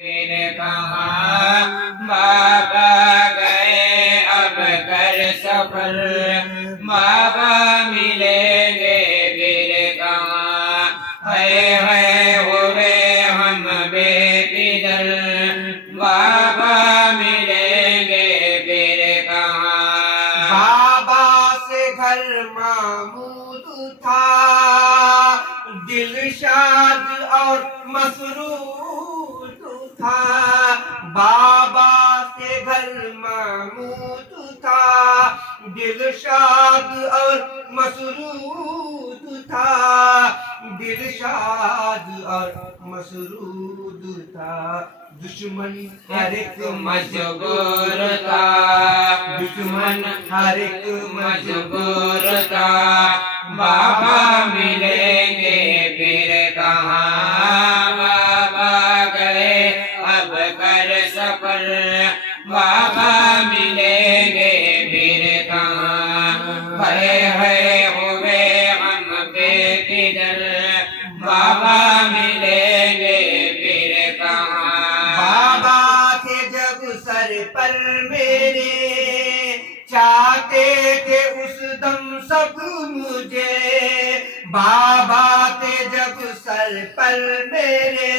پھر کہاں بابا گئے اب کر سفر، بابا ملیں گے پھر کہاں، ہے ہوئے ہم بے پدر، بابا ملیں گے پھر کہاں۔ بابا سے گھر محمود تھا، دل شاد اور مسرور تھا۔ بابا سے گھر محمود تھا، دل شاد اور مسرور تھا، دل شاد اور مسرور تھا۔ دشمن ہر ایک مجبور تھا، دشمن ہر ایک مجبور تھا، بابا ملیں گے پھر کہاں، بابا گئے اب کر سفر، بابا ملیں گے پھر کہاں، ہے ہوئے ہم بے پدر، بابا ملیں گے پھر کہاں۔ بابا تھے جب سر پر میرے، چاہتے تھے اس دم سب مجھے۔ بابا تھے جب سر پر میرے،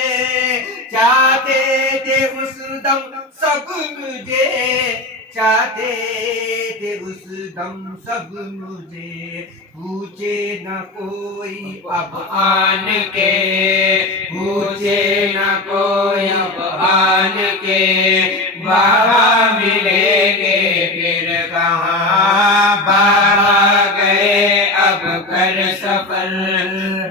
چاہتے تھے اس دم سب مجھے، چاہتے تھے اس دم سب مجھے۔ پوچھے نہ کوئی اب آن کے، پوچھے نہ کوئی اب آن کے، بابا ملیں گے پھر کہاں، بابا گئے اب کر سفر،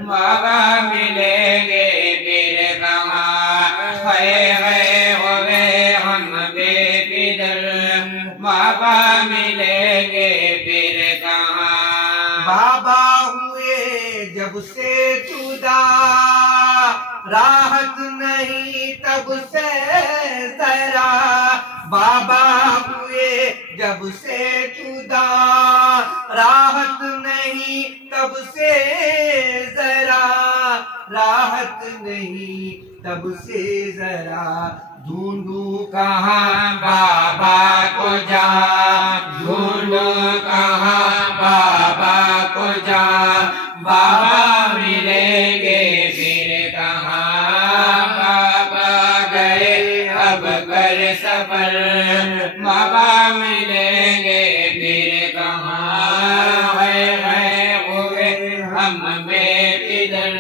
بابا ملیں گے پھر کہاں، ہے ہوئے ہم بے پدر، بابا ملیں گے پھر کہاں۔ بابا ہوئے جب سے جدا، راحت نہیں تب سے ذرا۔ بابا ہوئے جب سے جدا، راحت نہیں تب سے ذرا، راحت نہیں تب سے ذرا۔ ڈھونڈوں کہاں بابا کو جا، ڈھونڈوں کہاں بابا کو جا، بابا ملیں گے پھر کہاں، بابا گئے اب کر سفر، بابا ملیں گے پھر کہاں، ہے ہوئے ہم بے پدر،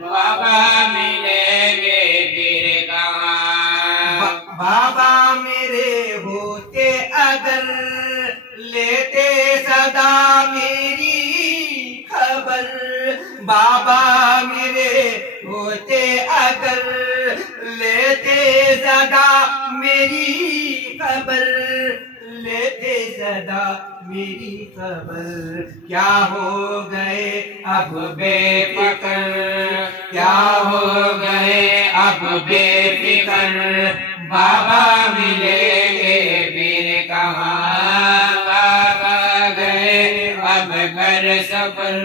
بابا ملیں گے پھر کہاں۔ بابا میرے ہوتے اگر، لیتے صدا میری خبر۔ بابا میرے ہوتے اگر، لیتے صدا میری خبر، لیتے صدا میری خبر۔ کیا ہو گئے اب بے فکر، کیا ہو گئے اب بے فکر، بابا ملیں گے پھر کہاں، بابا گئے اب کر سفر،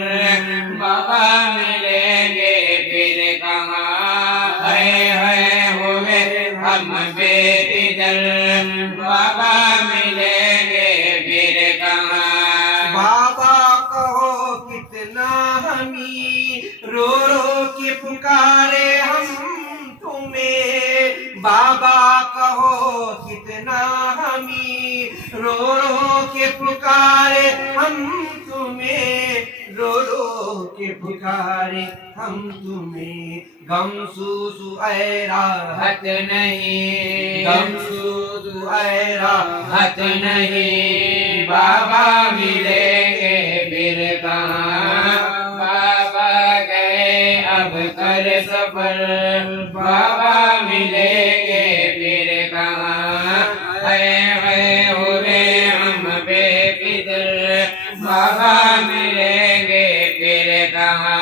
بابا ملیں گے پھر کہاں، ہے ہوئے ہم بے پدر، بابا ملیں گے پھر کہاں۔ بابا کہو کتنا ہمیں رو رو کے پکارے ہم تمہیں۔ بابا کہو کتنا ہمیں رو رو کے پکارے ہم تمہیں، رو رو کے پکارے ہم تمہیں۔ غم سوز اے راحت نہیں، غم سوز اے راحت نہیں، بابا ملیں گے پھر کہاں، بابا گئے اب کر سفر، بابا ملیں گے پھر کہاں، ہے ہوئے ہم بے پدر، بابا ملیں گے پھر کہاں۔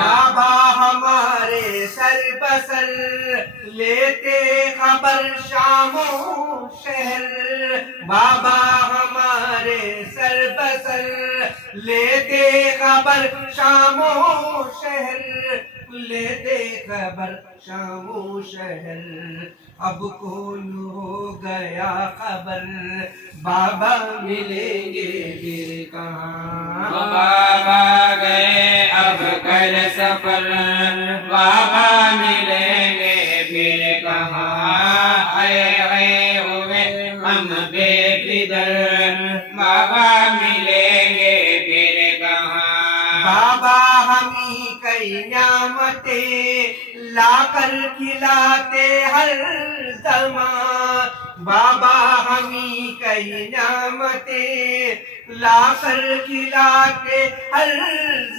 بابا ہمارے سر بسر، لیتے خبر شام و شہر۔ بابا ہمارے سر بسر، لیتے خبر شام و شہر، لیتے خبر شام و شہر اب کون ہو گیا خبر بابا ملیں گے پھر کہاں بابا گئے اب کر سفر بابا ملیں گے پھر کہاں آئے ہوئے ہم بے فکر بابا ملیں گے پھر کہاں بابا ہمیں کئی نعمتیں لا کر کھلاتے ہر زمان بابا ہمیں کئی نعمتیں لا کر کھلاتے ہر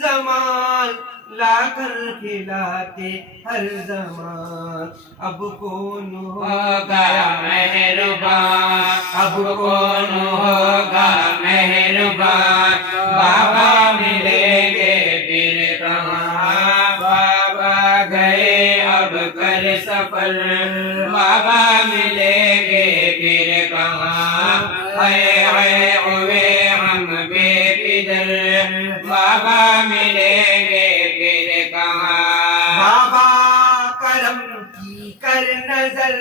زمان لا کر کھلاتے ہر زمان اب کون ہوگا مہربان اب کون ہوگا مہربان بابا ملیں گے پھر کہاں بابا گئے اب کر سفر بابا ملیں گے پھر کہاں آئے ہوئے ہم بے فکر بابا ملیں گے پھر کہاں بابا کرم کی کر نظر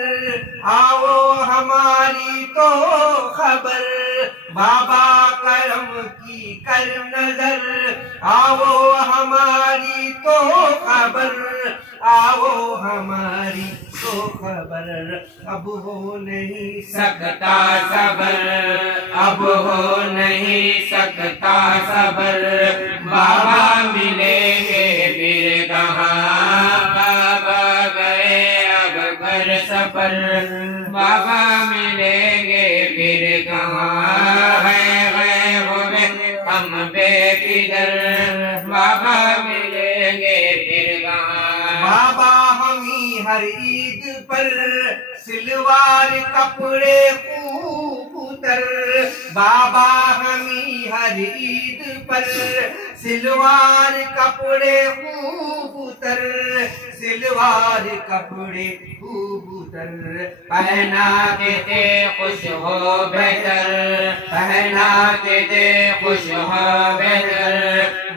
آؤ ہماری تو خبر بابا کرم کی کر نظر آؤ ہماری تو خبر آؤ ہماری تو خبر اب ہو نہیں سکتا صبر اب ہو نہیں سکتا صبر بابا ملیں گے پھر کہاں بابا گئے اب گھر سفر بابا ملیں گے پھر کہاں ہے ہوئے ہم بے فکر بابا ملیں گے پھر کہاں بابا ہمیں ہر عید پر سلوار کپڑے خوب تر بابا ہمیں ہر عید پر سلوار کپڑے خوب تر سلوار کپڑے خوب تر پہناتے تھے خوش ہو بہتر پہناتے تھے خوش ہو بہتر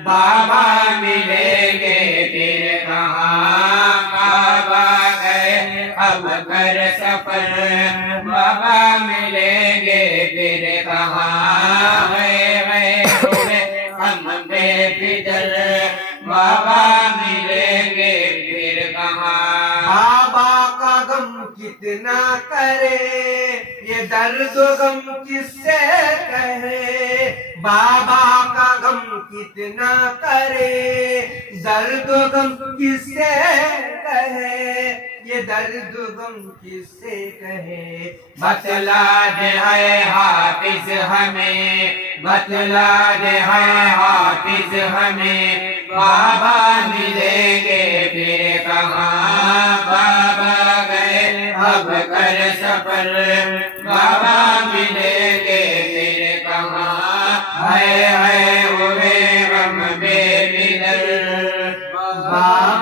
بابا ملیں گے پھر کہاں بابا گئے اب کر سفر بابا ملیں گے پھر کہاں گئے ہوئے ہم بے فکر بابا ملیں گے پھر کہاں بابا کا غم کتنا کرے یہ درد و غم کس سے کہے بابا کا غم کتنا کرے درد و غم کس سے کہے یہ درد و غم کس سے کہے بتلا دے ہے حافظ ہمیں بتلا دے ہے حافظ ہمیں بابا ملیں گے پھر کہاں بابا گئے اب کر سفر بابا ملیں گے پھر کہاں ہے ہوئے ہم بے فکر بابا